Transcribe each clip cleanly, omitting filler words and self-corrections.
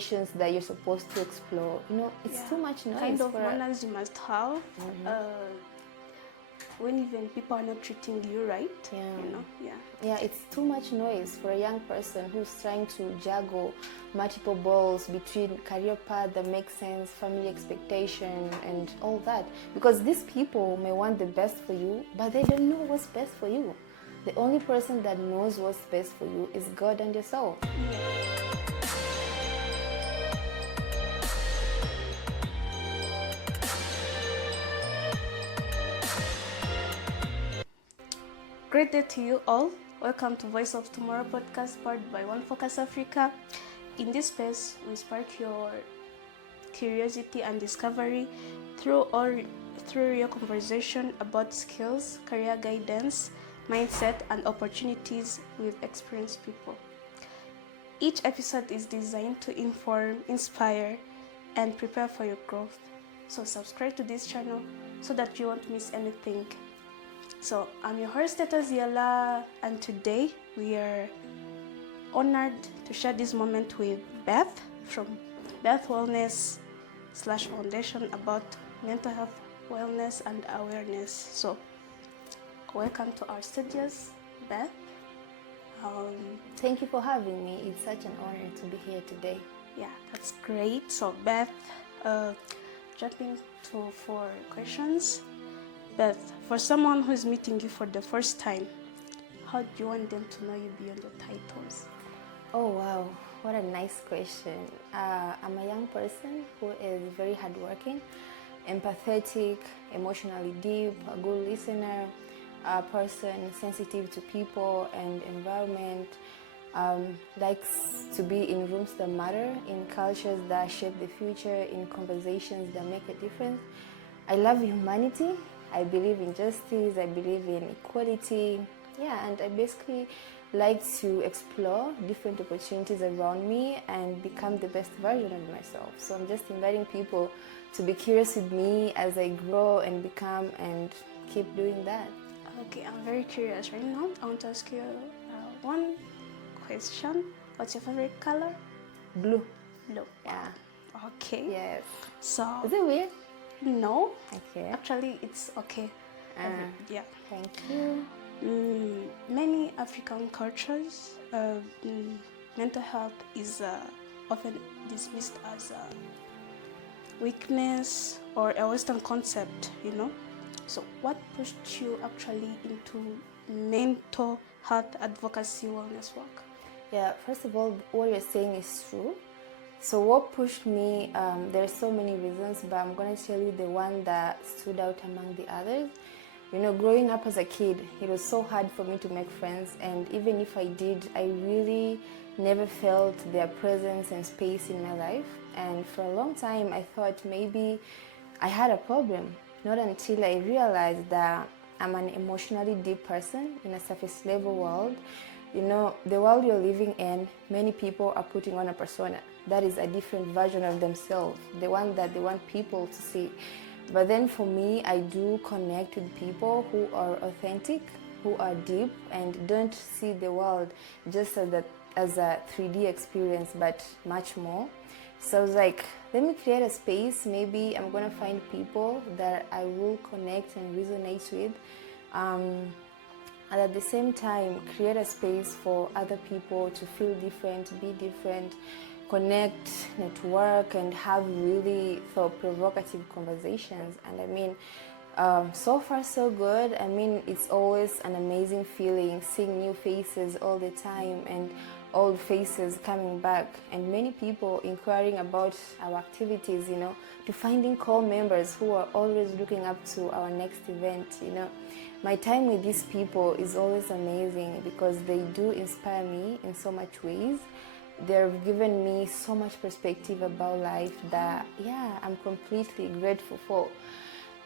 that you're supposed to explore. It's too much noise. Kind of manners you must have. When even people are not treating you right. Yeah, it's too much noise for a young person who's trying to juggle multiple balls between career path that makes sense, family expectation, and all that. Because these people may want the best for you, but they don't know what's best for you. The only person that knows what's best for you is God and yourself. Great day to you all. Welcome to Voice of Tomorrow podcast powered by ONEFOCUS Africa. In this space, we spark your curiosity and discovery through real conversation about skills, career guidance, mindset, and opportunities with experienced people. Each episode is designed to inform, inspire, and prepare for your growth. So subscribe to this channel so that you won't miss anything. So I'm your host, Yala, and today we are honored to share this moment with Beth from Beth Foundation about mental health, wellness, and awareness. So welcome to our studios, Beth. Thank you for having me. It's such an honor to be here today. Yeah, that's great. So Beth, jumping to 4 questions. Beth, for someone who is meeting you for the first time, how do you want them to know you beyond your titles? Oh wow, what a nice question. I'm a young person who is very hardworking, empathetic, emotionally deep, a good listener, a person sensitive to people and environment, likes to be in rooms that matter, in cultures that shape the future, in conversations that make a difference. I love humanity. I believe in justice, I believe in equality, and I basically like to explore different opportunities around me and become the best version of myself. So I'm just inviting people to be curious with me as I grow and become and keep doing that. Okay, I'm very curious right now. I want to ask you one question. What's your favorite color? Blue. Blue. Yeah. Okay. Yes. So. Is it weird? No. Okay. Actually, it's okay. Yeah. Thank you. Many African cultures, mental health is often dismissed as a weakness or a Western concept, So what pushed you actually into mental health advocacy wellness work? Yeah, first of all, what you're saying is true. So what pushed me, there are so many reasons, but I'm going to tell you the one that stood out among the others. Growing up as a kid, it was so hard for me to make friends, and even if I did, I really never felt their presence and space in my life. And for a long time, I thought maybe I had a problem, not until I realized that I'm an emotionally deep person in a surface level world. The world you're living in, many people are putting on a persona. That is a different version of themselves, the one that they want people to see. But then for me, I do connect with people who are authentic, who are deep, and don't see the world just as a 3D experience, but much more. So I was like, let me create a space. Maybe I'm going to find people that I will connect and resonate with. And at the same time, create a space for other people to feel different, be different, connect, network, and have really thought-provocative conversations. And I mean, so far so good. I mean, it's always an amazing feeling seeing new faces all the time and old faces coming back, and many people inquiring about our activities, to finding core members who are always looking up to our next event. My time with these people is always amazing because they do inspire me in so much ways. They've given me so much perspective about life that, I'm completely grateful for.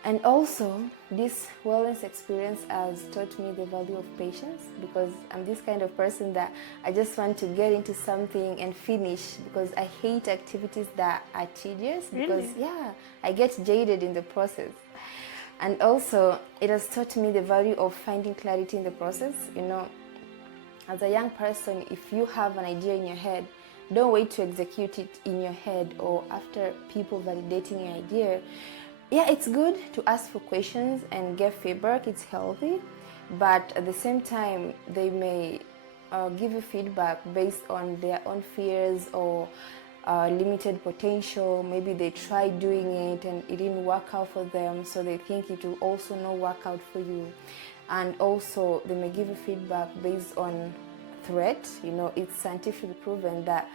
And also, this wellness experience has taught me the value of patience, because I'm this kind of person that I just want to get into something and finish, because I hate activities that are tedious. Because, I get jaded in the process. And also, it has taught me the value of finding clarity in the process. As a young person, if you have an idea in your head, Don't wait to execute it in your head or after people validating your idea. Yeah, it's good to ask for questions and get feedback. It's healthy, but at the same time, they may give you feedback based on their own fears or limited potential. Maybe they tried doing it and it didn't work out for them, so they think it will also not work out for you. And also, they may give you feedback based on threat. It's scientifically proven that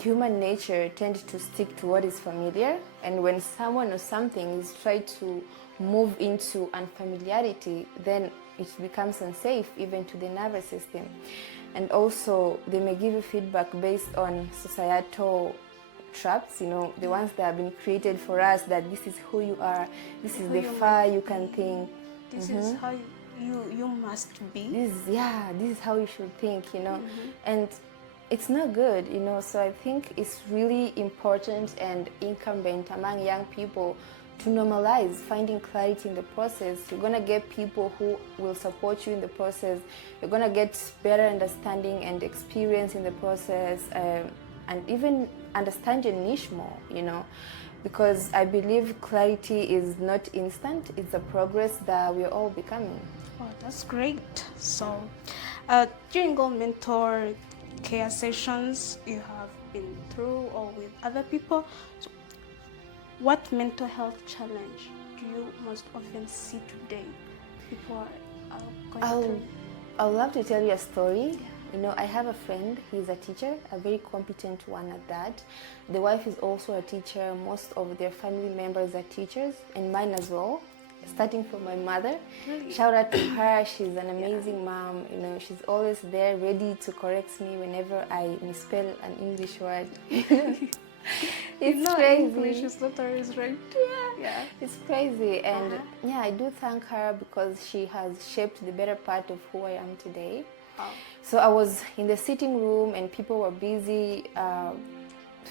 human nature tends to stick to what is familiar, and when someone or something is trying to move into unfamiliarity, then it becomes unsafe even to the nervous system. And also, they may give you feedback based on societal traps, the ones that have been created for us, that this is who you are, this is the far you can think. This is how you must be. This is how you should think, and it's not good, so I think it's really important and incumbent among young people to normalize finding clarity in the process. You're going to get people who will support you in the process. You're going to get better understanding and experience in the process, and even understand your niche more, because I believe clarity is not instant. It's a progress that we're all becoming. Oh, that's great. So during all mentor care sessions you have been through or with other people, so what mental health challenge do you most often see today people are going through? I would love to tell you a story. I have a friend. He's a teacher, a very competent one at that. The wife is also a teacher. Most of their family members are teachers, and mine as well, starting from my mother. Really? Shout out to her. She's an amazing mom. She's always there, ready to correct me whenever I misspell an English word. It's crazy. English is not always right. Yeah. It's crazy. And I do thank her because she has shaped the better part of who I am today. Wow. So I was in the sitting room and people were busy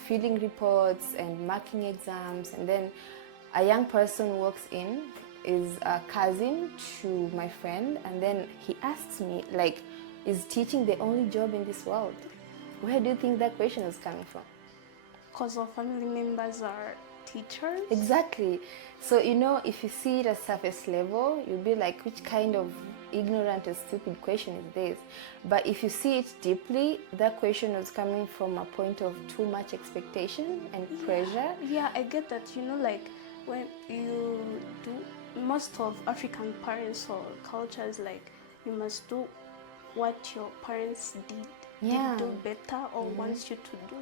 filling reports and marking exams, and then a young person walks in, is a cousin to my friend, and then he asks me, is teaching the only job in this world? Where do you think that question is coming from? Because our family members are teachers? Exactly. So, if you see it at surface level, you'll be like, which kind of ignorant and stupid question is this? But if you see it deeply, that question was coming from a point of too much expectation and pressure. Yeah, I get that. When you do, most of African parents or cultures, you must do what your parents did. Yeah. Do better or wants you to do,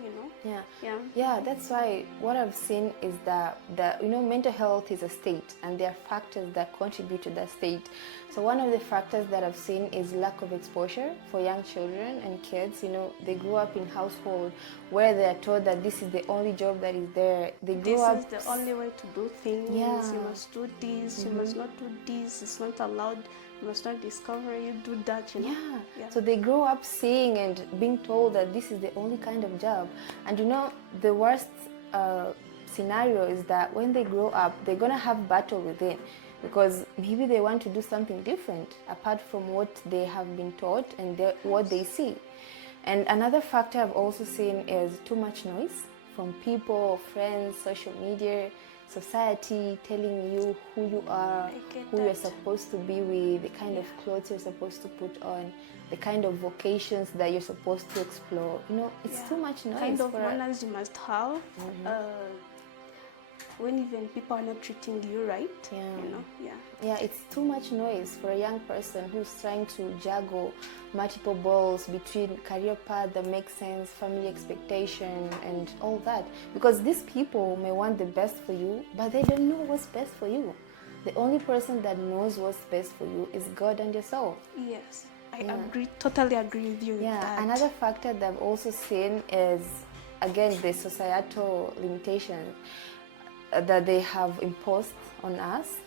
Yeah, that's why what I've seen is that mental health is a state, and there are factors that contribute to that state. So one of the factors that I've seen is lack of exposure for young children and kids. They grow up in households where they are told that this is the only job that is there. This is the only way to do things. Yeah. You must do this, you must not do this, it's not allowed. You must not discover, you do that, Yeah. So they grow up seeing and being told that this is the only kind of job. And the worst scenario is that when they grow up, they're going to have battle within, because maybe they want to do something different apart from what they have been taught and what they see. And another factor I've also seen is too much noise from people, friends, social media, society telling you who you are, who you're supposed to be with, the kind of clothes you're supposed to put on, the kind of vocations that you're supposed to explore. It's too much noise. Kind of manners you must have when even people are not treating you right. Yeah, it's too much noise for a young person who's trying to juggle multiple balls between career path that makes sense, family expectation, and all that. Because these people may want the best for you, but they don't know what's best for you. The only person that knows what's best for you is God and yourself. Yes, I totally agree with you with that. Another factor that I've also seen is, again, the societal limitations that they have imposed on us.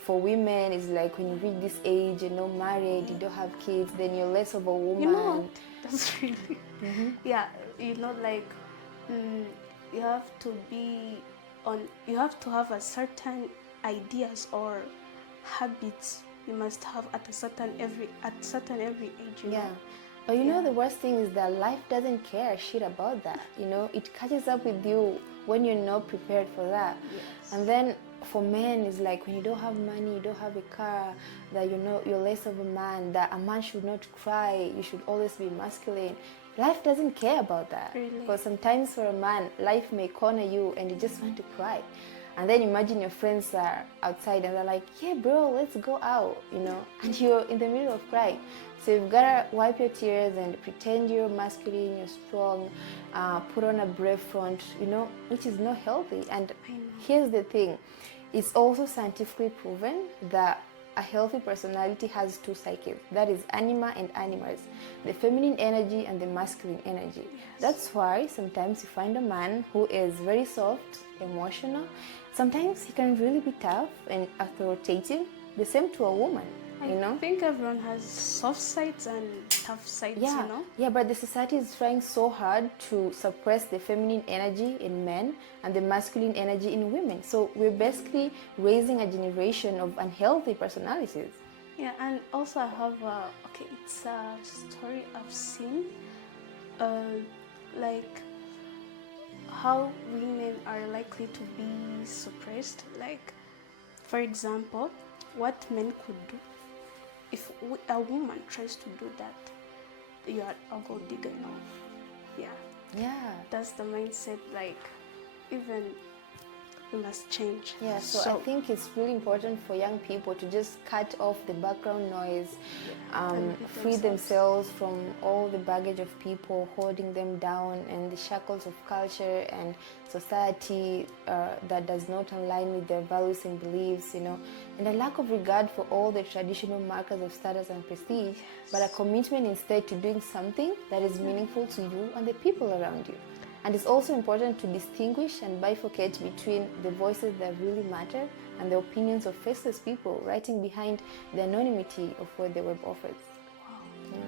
For women, it's like when you reach this age, you're not married, you don't have kids, then you're less of a woman. That's really, you have to be you have to have a certain ideas or habits you must have at certain every age. But you know, the worst thing is that life doesn't care shit about that. You know, it catches up with you when you're not prepared for that. Yes. And then for men, it's like when you don't have money, you don't have a car, that you know you're less of a man, that a man should not cry, you should always be masculine. Life doesn't care about that. Really? Because sometimes for a man, life may corner you and you just want to cry. And then imagine your friends are outside and they're like, yeah, bro, let's go out, you know, and you're in the middle of crying. So you've got to wipe your tears and pretend you're masculine, you're strong, put on a brave front, you know, which is not healthy. And here's the thing, it's also scientifically proven that a healthy personality has two psyches, that is anima and animals, the feminine energy and the masculine energy. Yes. That's why sometimes you find a man who is very soft, emotional. Sometimes he can really be tough and authoritative, the same to a woman. You know? I think everyone has soft sides and tough sides, you know? Yeah, but the society is trying so hard to suppress the feminine energy in men and the masculine energy in women. So we're basically raising a generation of unhealthy personalities. Yeah, and also I have it's a story I've seen, like how women are likely to be suppressed. Like, for example, what men could do. If a woman tries to do that, you are a gold digger, you know? Yeah. That's the mindset, like, even we must change. Yeah, so I think it's really important for young people to just cut off the background noise, free themselves from all the baggage of people holding them down and the shackles of culture and society that does not align with their values and beliefs, you know, and a lack of regard for all the traditional markers of status and prestige, but a commitment instead to doing something that is meaningful to you and the people around you. And it's also important to distinguish and bifurcate between the voices that really matter and the opinions of faceless people writing behind the anonymity of what the web offers. Wow.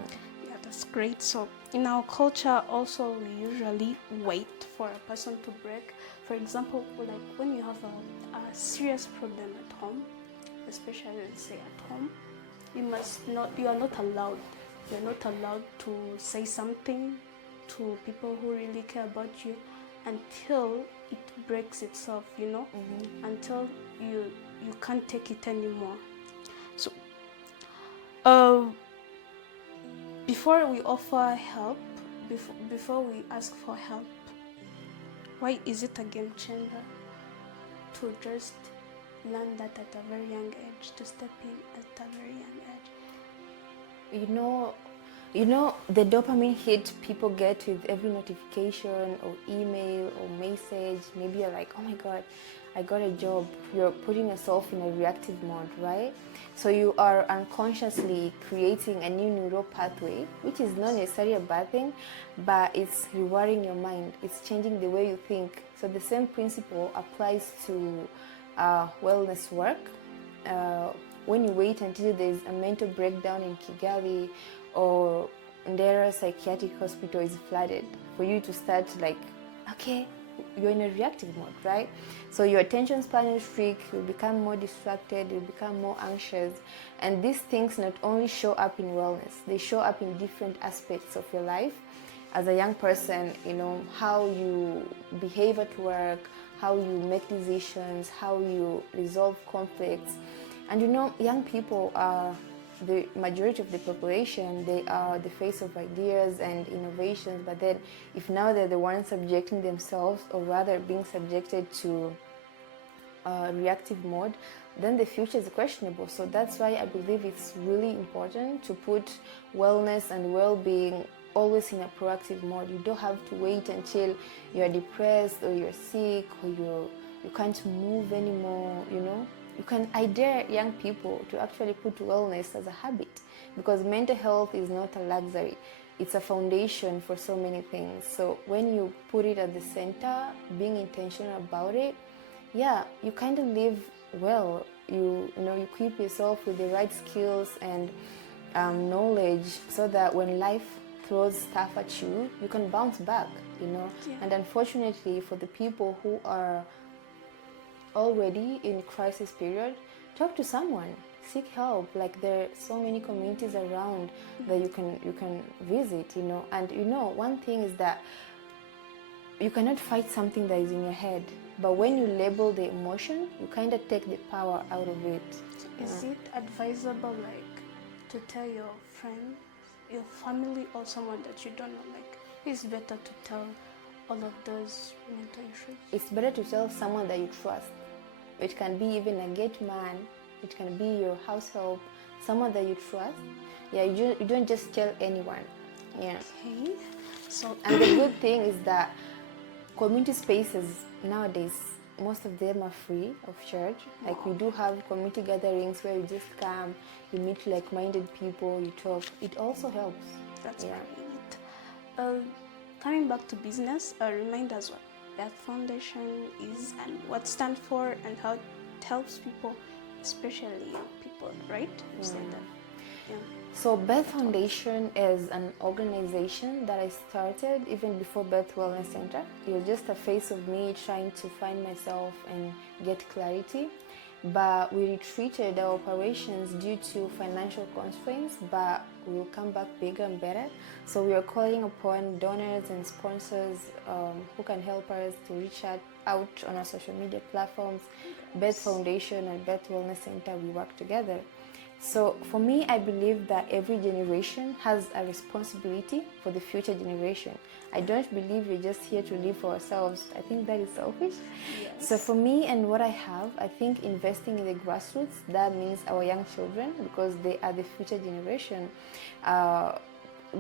Yeah, that's great. So in our culture also we usually wait for a person to break. For example, like when you have a serious problem at home, especially let's say at home, you are not allowed to say something to people who really care about you until it breaks itself, you know, until you can't take it anymore. So before we offer help, before we ask for help, why is it a game changer to just learn that at a very young age, to step in at a very young age? You know, the dopamine hit people get with every notification or email or message. Maybe you're like, oh my God, I got a job. You're putting yourself in a reactive mode, right? So you are unconsciously creating a new neural pathway, which is not necessarily a bad thing, but it's rewiring your mind. It's changing the way you think. So the same principle applies to wellness work. When you wait until there's a mental breakdown in Kigali or Ndera psychiatric hospital is flooded for you to start like, okay, you're in a reactive mode, right? So your attention span will shrink, you'll become more distracted, you'll become more anxious. And these things not only show up in wellness, they show up in different aspects of your life. As a young person, you know, how you behave at work, how you make decisions, how you resolve conflicts. And you know, young people are the majority of the population. They are the face of ideas and innovations, but then if now they're the ones subjecting themselves, or rather being subjected to reactive mode, then the future is questionable. So that's why I believe it's really important to put wellness and well-being always in a proactive mode. You don't have to wait until you're depressed or you're sick or you can't move anymore, you know. I dare young people to actually put wellness as a habit, because mental health is not a luxury. It's a foundation for so many things. So when you put it at the center, being intentional about it, yeah, you kind of live well. You equip yourself with the right skills and knowledge so that when life throws stuff at you, you can bounce back, you know. Yeah. And unfortunately, for the people who are already in crisis period, talk to someone. seek help. Like there are so many communities around that you can visit, you know. And you know, one thing is that you cannot fight something that is in your head, but when you label the emotion, you kind of take the power out of it. Is it advisable, like, to tell your friend, your family, or someone that you don't know, like, it's better to tell all of those mental issues? It's better to tell someone that you trust. It can be even a gate man, it can be your house help, someone that you trust. Yeah, you don't just tell anyone. Yeah. Okay. So, And the good thing is that community spaces nowadays, most of them are free of charge. Like we do have community gatherings where you just come, you meet like-minded people, you talk. It also helps. that's great. Coming back to business, remind us what Beth Foundation is and what it stands for and how it helps people, especially young people, right? You said that. Yeah. So Beth Foundation is an organization that I started even before Beth Wellness Center. It was just a phase of me trying to find myself and get clarity. But we retreated our operations due to financial constraints, but we will come back bigger and better. So we are calling upon donors and sponsors who can help us to reach out on our social media platforms. Beth Foundation and Beth Wellness Center, we work together. So for me, I believe that every generation has a responsibility for the future generation. I don't believe we're just here to live for ourselves. I think that is selfish. Yes. So for me and what I have, I think investing in the grassroots, that means our young children, because they are the future generation.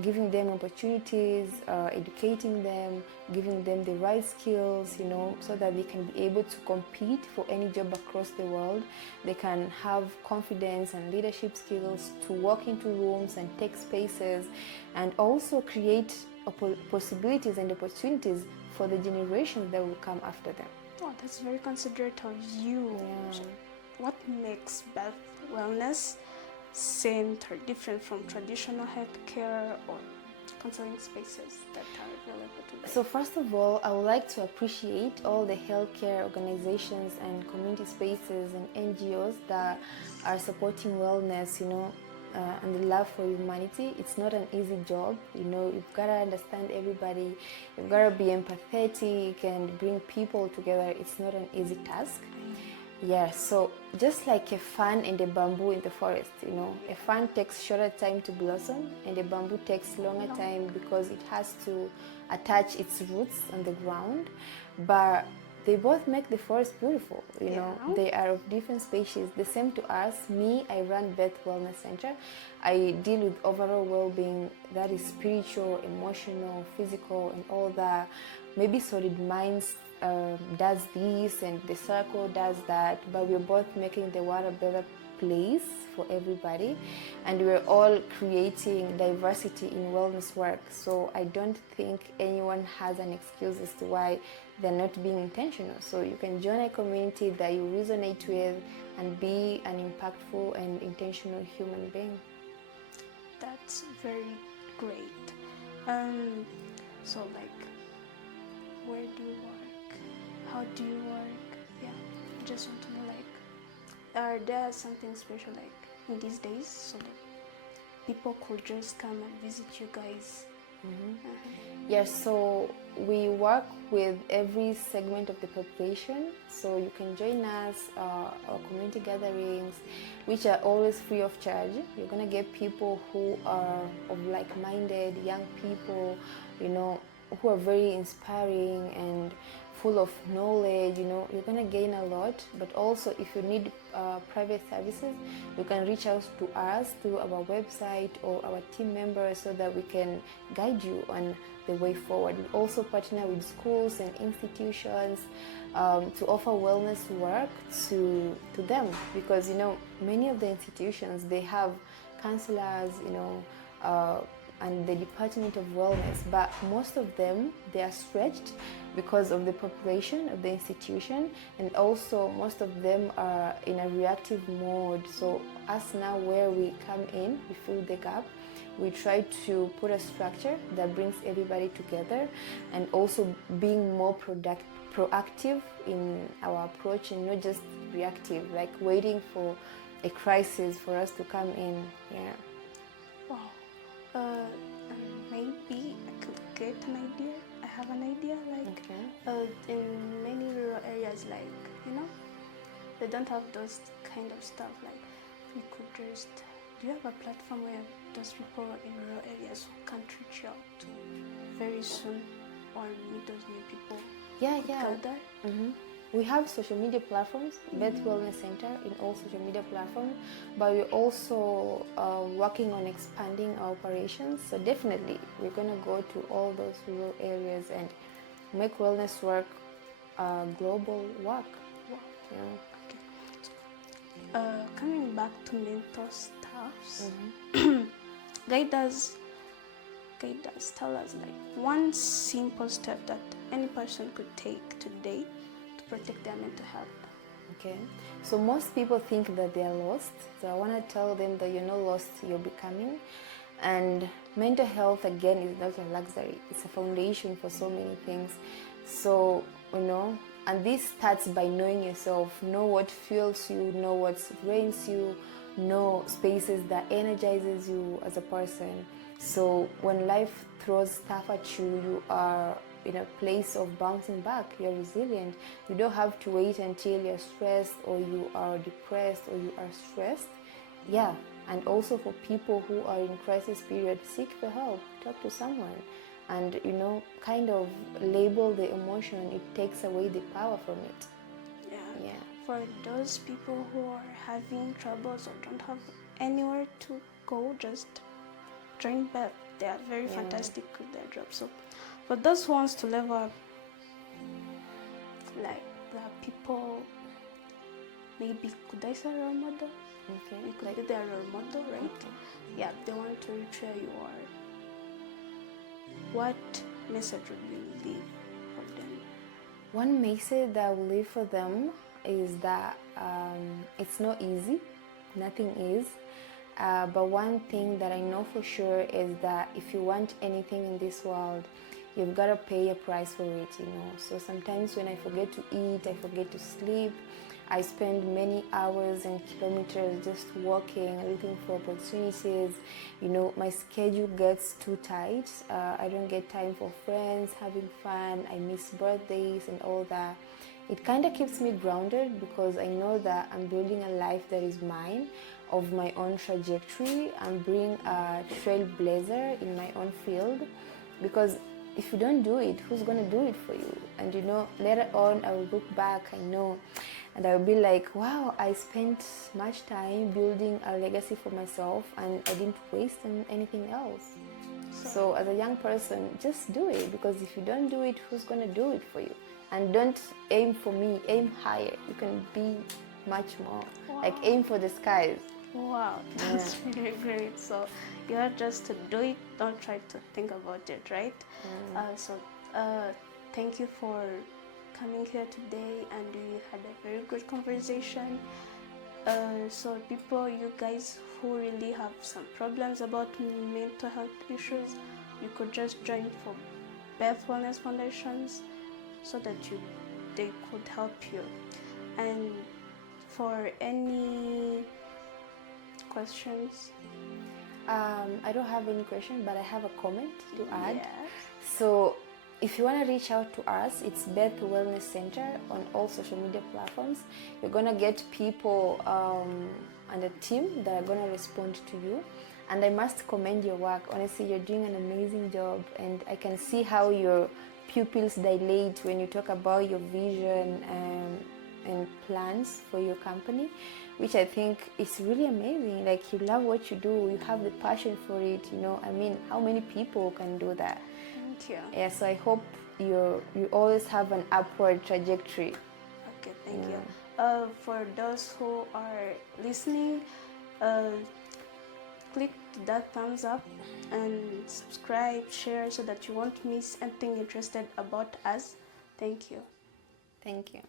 Giving them opportunities, educating them, giving them the right skills, you know, so that they can be able to compete for any job across the world. They can have confidence and leadership skills to walk into rooms and take spaces, and also create possibilities and opportunities for the generations that will come after them. Oh, that's very considerate of you. Yeah. What makes Beth Wellness Center different from traditional healthcare or counseling spaces that are available today? So first of all, I would like to appreciate all the healthcare organizations and community spaces and NGOs that are supporting wellness, you know, and the love for humanity. It's not an easy job, you know. You've got to understand everybody, you've got to be empathetic and bring people together. It's not an easy task. Yeah, so just like a fan and a bamboo in the forest, you know, a fan takes shorter time to blossom and a bamboo takes longer time because it has to attach its roots on the ground. But they both make the forest beautiful, you know. They are of different species. The same to us. Me, I run Beth Wellness Center. I deal with overall well-being, that is spiritual, emotional, physical, and all that. Maybe Solid Minds does this and the circle does that, but we're both making the world a better place for everybody, and we're all creating diversity in wellness work. So I don't think anyone has an excuse as to why they're not being intentional. So you can join a community that you resonate with and be an impactful and intentional human being. That's very great. So like, where do you work? How do you work? Yeah, I just want to know, like, are there something special like in these days so that people could just come and visit you guys? Yes, so we work with every segment of the population. So you can join us, our community gatherings, which are always free of charge. You're gonna get people who are of like-minded, young people, you know, who are very inspiring and full of knowledge. You know, you're gonna gain a lot. But also, if you need private services, you can reach out to us through our website or our team members so that we can guide you on the way forward. We also partner with schools and institutions to offer wellness work to them, because, you know, many of the institutions, they have counselors, you know, and the Department of Wellness, but most of them, they are stretched because of the population of the institution, and also most of them are in a reactive mode. So us now, where we come in, we fill the gap. We try to put a structure that brings everybody together, and also being more proactive in our approach and not just reactive, like waiting for a crisis for us to come in. Yeah. Wow. Maybe I could get an idea. I have an idea, like in many rural areas, like, they don't have those kind of stuff. Like, we could just, do you have a platform where those people in rural areas can't reach out to very soon, or meet those new people? Yeah. Gather? We have social media platforms, Beth Wellness Center in all social media platforms, but we're also working on expanding our operations. So definitely, we're going to go to all those rural areas and make wellness work global work. Wow. Yeah. Okay. Coming back to mental stuffs, guide us, tell us like one simple step that any person could take today to protect their mental health. Okay, so most people think that they are lost. So I want to tell them that you're not lost, you're becoming. And mental health, again, is not a luxury. It's a foundation for so many things. So, and this starts by knowing yourself. Know what fuels you, know what drains you, know spaces that energizes you as a person. So when life throws stuff at you, you are in a place of bouncing back. You're resilient. You don't have to wait until you're stressed or you are depressed or you are stressed. Yeah, and also for people who are in crisis period, seek for help, talk to someone, and kind of label the emotion. It takes away the power from it. Yeah. For those people who are having troubles or don't have anywhere to go, just join Beth. They are very fantastic with their job. So for those who wants to level up, like there are people, maybe could I say role model? Okay. You could be their role model, right? Okay. Yeah, they want to reach where you are. What message would you leave for them? One message that I will leave for them is that it's not easy. Nothing is. But one thing that I know for sure is that if you want anything in this world, you've got to pay a price for it, So sometimes when I forget to eat, I forget to sleep, I spend many hours and kilometers just walking, looking for opportunities. My schedule gets too tight. I don't get time for friends, having fun. I miss birthdays and all that. It kind of keeps me grounded because I know that I'm building a life that is mine, of my own trajectory. I'm being a trailblazer in my own field, because if you don't do it, who's going to do it for you? And later on I will look back, and I will be like, wow, I spent much time building a legacy for myself and I didn't waste on anything else. So as a young person, just do it, because if you don't do it, who's going to do it for you? And don't aim for me, aim higher. You can be much more. Wow. Like aim for the skies. Wow, that's really great. So you have just to do it, don't try to think about it, right? Thank you for coming here today, and we had a very good conversation. So people, you guys who really have some problems about mental health issues, you could just join for Beth Wellness Foundations so that they could help you. And for any questions? I don't have any question, but I have a comment to add. Yes. So if you want to reach out to us, it's Beth Wellness Center on all social media platforms. You're going to get people and a team that are going to respond to you. And I must commend your work. Honestly, you're doing an amazing job, and I can see how your pupils dilate when you talk about your vision and plans for your company, which I think is really amazing. Like, you love what you do, you have the passion for it, how many people can do that? Thank you. Yeah, so I hope you always have an upward trajectory. Okay, thank you. For those who are listening, click that thumbs up and subscribe, share, so that you won't miss anything interested about us. Thank you. Thank you.